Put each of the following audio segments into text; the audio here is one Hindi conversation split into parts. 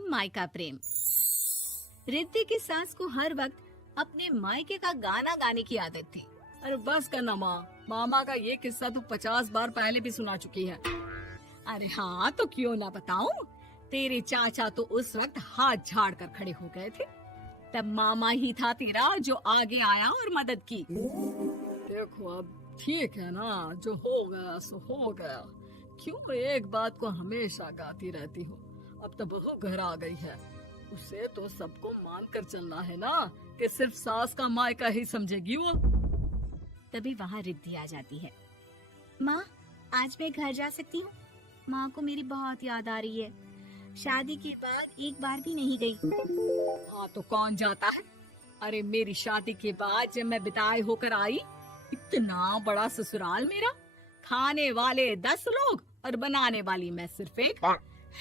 मायका प्रेम। रिद्धि की सास को हर वक्त अपने मायके का गाना गाने की आदत थी। अरे बस करना माँ, मामा का ये किस्सा तू 50 बार पहले भी सुना चुकी है। अरे हाँ, तो क्यों ना बताऊं। तेरे चाचा तो उस वक्त हाथ झाड़ कर खड़े हो गए थे। तब मामा ही था तेरा जो आगे आया और मदद की। देखो अब ठीक है ना, जो हो गया सो हो गया। क्यों एक बात को हमेशा गाती रहती हो। अब तो बहू घर आ गई है, उसे तो सबको मान कर चलना है ना, कि सिर्फ सास का मायका ही समझेगी वो। तभी वहाँ रिद्धि आ जाती है। माँ, आज मैं घर जा सकती हूँ? माँ को मेरी बहुत याद आ रही है। शादी के बाद एक बार भी नहीं गई। हाँ तो कौन जाता है। अरे मेरी शादी के बाद जब मैं विदाई होकर आई, इतना बड़ा ससुराल मेरा, खाने वाले 10 लोग और बनाने वाली मैं सिर्फ एक।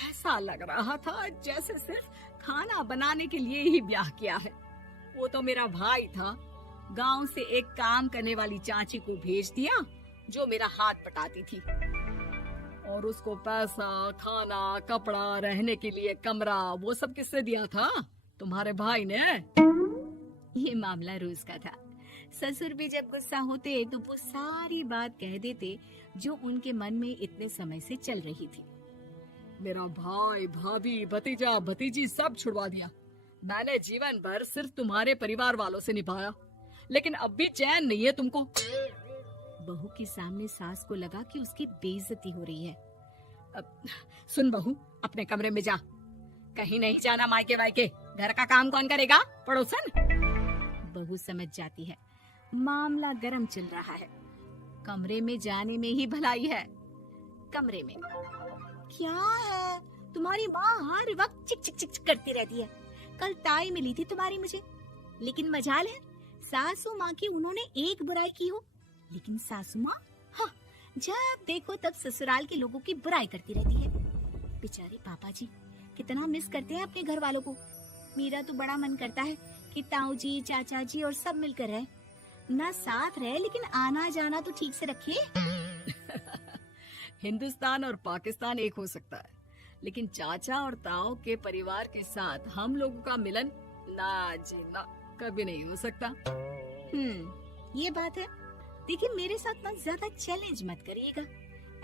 ऐसा लग रहा था जैसे सिर्फ खाना बनाने के लिए ही ब्याह किया है। वो तो मेरा भाई था, गांव से एक काम करने वाली चाची को भेज दिया जो मेरा हाथ पटाती थी, और उसको पैसा, खाना, कपड़ा, रहने के लिए कमरा, वो सब किससे दिया था? तुम्हारे भाई ने। ये मामला रोज का था। ससुर भी जब गुस्सा होते तो वो सारी बात कह देते जो उनके मन में इतने समय से चल रही थी। मेरा भाई, भाभी, भतीजा, भतीजी सब छुड़वा दिया। मैंने जीवन भर सिर्फ तुम्हारे परिवार वालों से निभाया, लेकिन अब भी चैन नहीं है तुमको। बहू के सामने सास को लगा कि उसकी बेइज्जती हो रही है। अब सुन बहू, अपने कमरे में जा, कहीं नहीं जाना मायके वायके। घर का काम कौन करेगा? पड़ोसन। बहू समझ जाती है मामला गर्म चल रहा है। कमरे में जाने में ही भलाई है। कमरे में क्या है? तुम्हारी माँ हर वक्त चिक चिक चिक करती रहती है। कल ताई मिली थी तुम्हारी मुझे, लेकिन मजाल है सासू माँ की उन्होंने एक बुराई की हो, लेकिन सासू माँ हाँ, जब देखो तब ससुराल के लोगों की बुराई करती रहती है। बेचारे पापा जी कितना मिस करते हैं अपने घर वालों को। मेरा तो बड़ा मन करता है कि ताऊ जी, चाचा जी और सब मिलकर रहे, ना साथ रहे लेकिन आना जाना तो ठीक से रखे। हिंदुस्तान और पाकिस्तान एक हो सकता है, लेकिन चाचा और ताऊ के परिवार के साथ हम लोगों का मिलन ना जी ना, कभी नहीं हो सकता। ये बात है। देखिए मेरे साथ ना ज्यादा चैलेंज मत करिएगा।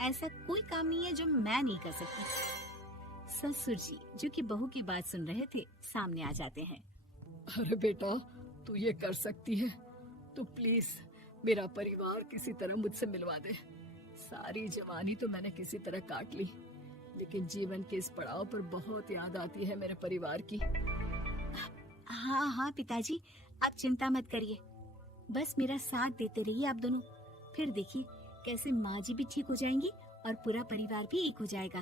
ऐसा कोई काम नहीं है जो मैं नहीं कर सकती। ससुर जी जो कि बहू की बात सुन रहे थे सामने आ जाते हैं। अरे बेटा, तू ये कर सकती है तो प्लीज मेरा परिवार किसी तरह मुझसे मिलवा दे। सारी जवानी तो मैंने किसी तरह काट ली, लेकिन जीवन के इस पड़ाव पर बहुत याद आती है मेरे परिवार की। हाँ हाँ पिताजी, आप चिंता मत करिए, बस मेरा साथ देते रहिए आप दोनों। फिर देखिए कैसे माँ जी भी ठीक हो जाएंगी और पूरा परिवार भी एक हो जाएगा।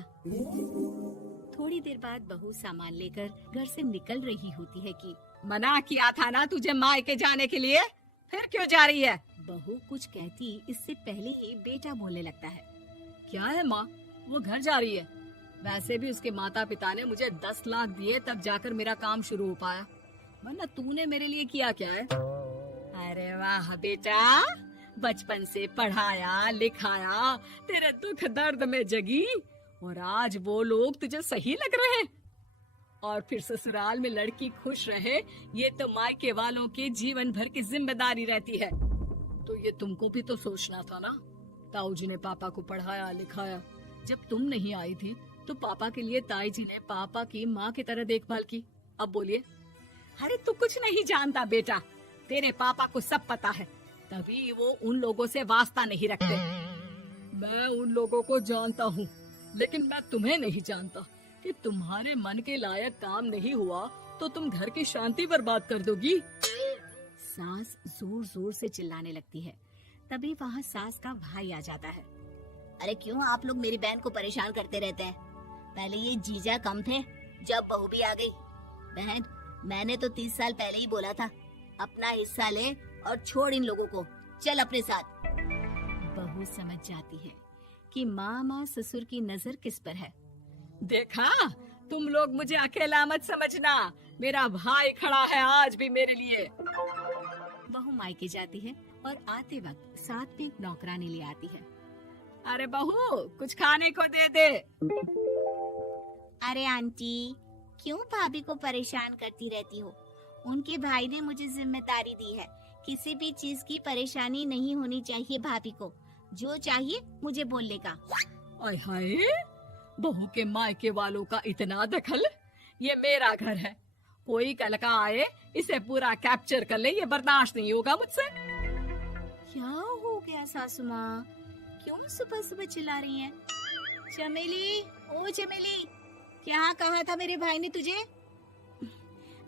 थोड़ी देर बाद बहू सामान लेकर घर से निकल रही होती है कि मना किया था ना तुझे मायके जाने के लिए, फिर क्यों जा रही है? बहू कुछ कहती इससे पहले ही बेटा बोलने लगता है। क्या है माँ, वो घर जा रही है। वैसे भी उसके माता पिता ने मुझे 10 लाख दिए तब जाकर मेरा काम शुरू हो पाया, वरना तूने मेरे लिए किया क्या है? अरे वाह बेटा, बचपन से पढ़ाया लिखाया, तेरे दुख दर्द में जगी, और आज वो लोग तुझे सही लग रहे हैं। और फिर ससुराल में लड़की खुश रहे, ये तो मायके वालों की जीवन भर की जिम्मेदारी रहती है। तो ये तुमको भी तो सोचना था ना। ताऊ जी ने पापा को पढ़ाया लिखाया, जब तुम नहीं आई थी तो पापा के लिए ताई जी ने पापा की माँ की तरह देखभाल की। अब बोलिए। अरे तू कुछ नहीं जानता बेटा, तेरे पापा को सब पता है, तभी वो उन लोगों से वास्ता नहीं रखते। मैं उन लोगों को जानता हूँ, लेकिन मैं तुम्हें नहीं जानता कि तुम्हारे मन के लायक काम नहीं हुआ तो तुम घर की शांति बर्बाद कर दोगी। सास जोर जोर से चिल्लाने लगती है। तभी वहाँ सास का भाई आ जाता है। अरे क्यों आप लोग मेरी बहन को परेशान करते रहते हैं? पहले ये जीजा कम थे, जब बहू भी आ गई। बहन, मैंने तो 30 साल पहले ही बोला था, अपना हिस्सा ले और छोड़ इन लोगों को, चल अपने साथ। बहू समझ जाती है कि मामा ससुर की नजर किस पर है। देखा, तुम लोग मुझे अकेला मत समझना, मेरा भाई खड़ा है आज भी मेरे लिए। बहू मायके जाती है और आते वक्त साथ में एक नौकरानी ले आती है। अरे बहू, कुछ खाने को दे दे। अरे आंटी, क्यों भाभी को परेशान करती रहती हो? उनके भाई ने मुझे जिम्मेदारी दी है। किसी भी चीज की परेशानी नहीं होनी चाहिए भाभी को। जो चाहिए मुझे बोलने का। आय हाय, बहू के मायके वालों का इतना दखल। ये मेरा घर है, कोई कल का आए इसे पूरा कैप्चर कर ले, ये बर्दाश्त नहीं होगा मुझसे। क्या हो गया सासू माँ? क्यों सुबह सुबह चिल्ला रही हैं? चमेली, ओ चमेली, क्या कहा था मेरे भाई ने तुझे?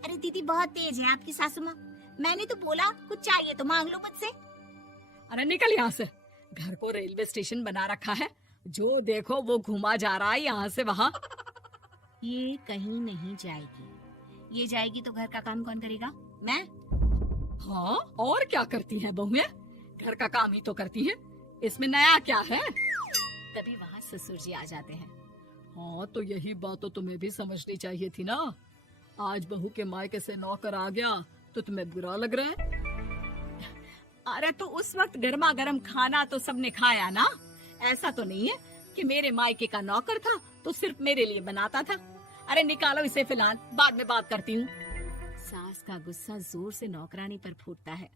अरे दीदी बहुत तेज है आपकी सासू माँ। मैंने तो बोला कुछ चाहिए तो मांग लो मुझसे। अरे निकल यहाँ से, घर को रेलवे स्टेशन बना रखा है, जो देखो वो घुमा जा रहा है यहाँ से वहाँ। ये कहीं नहीं जाएगी। ये जाएगी तो घर का काम कौन करेगा? मैं। हाँ, और क्या करती है बहुएं? घर का काम ही तो करती है, इसमें नया क्या है? तभी वहाँ ससुर जी आ जाते हैं। हाँ, तो यही बात तो तुम्हें भी समझनी चाहिए थी ना। आज बहू के मायके से नौकर आ गया तो तुम्हें बुरा लग रहा है? अरे तो उस वक्त गर्मा गर्म खाना तो सबने खाया ना। ऐसा तो नहीं है कि मेरे मायके का नौकर था तो सिर्फ मेरे लिए बनाता था। अरे निकालो इसे, फिलहाल बाद में बात करती हूँ। सास का गुस्सा जोर से नौकरानी पर फूटता है।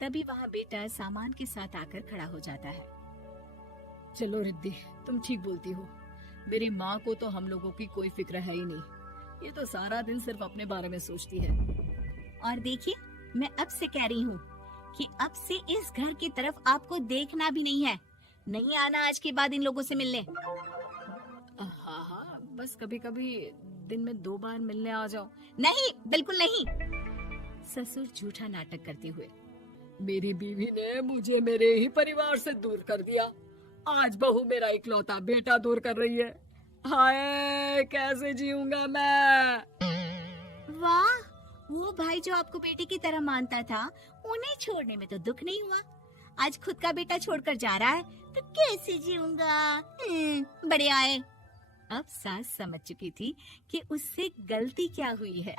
तभी वहाँ बेटा सामान के साथ आकर खड़ा हो जाता है। चलो रिद्धि, तुम ठीक बोलती हो। मेरी माँ को तो हम लोगों की कोई फिक्र है ही नहीं, ये तो सारा दिन सिर्फ अपने बारे में सोचती है। और देखिए, मैं अब से कह रही हूँ कि अब से इस घर की तरफ आपको देखना भी नहीं है। नहीं आना आज के बाद इन लोगों से मिलने। हाँ हाँ, बस कभी कभी दिन में 2 बार मिलने आ जाओ। नहीं, बिल्कुल नहीं। ससुर झूठा नाटक करते हुए। मेरी बीवी ने मुझे मेरे ही परिवार से दूर कर दिया, आज बहू मेरा इकलौता बेटा दूर कर रही है। हाय, कैसे जीऊंगा मैं? वाह, वो भाई जो आपको बेटे की तरह मानता था, उन्हें छोड़ने में तो दुख नहीं हुआ। आज खुद का बेटा छोड़कर जा रहा है तो कैसे जीऊंगा? बढ़िया है। अब सास समझ चुकी थी कि उससे गलती क्या हुई है।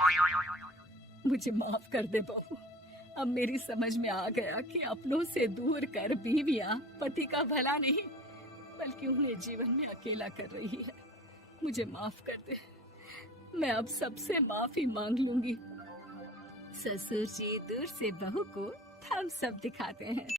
मुझे माफ कर दे बहू, अब मेरी समझ में आ गया कि अपनों से दूर कर बीवियां पति का भला नहीं बल्कि उन्हें जीवन में अकेला कर रही है। मुझे माफ कर दे, मैं अब सबसे माफी मांग लूंगी। ससुर जी दूर से बहू को थम्स अप दिखाते हैं।